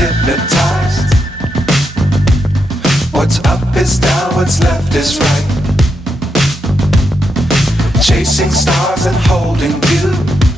hypnotized. What's up is down, what's left is right. Chasing stars and holding you.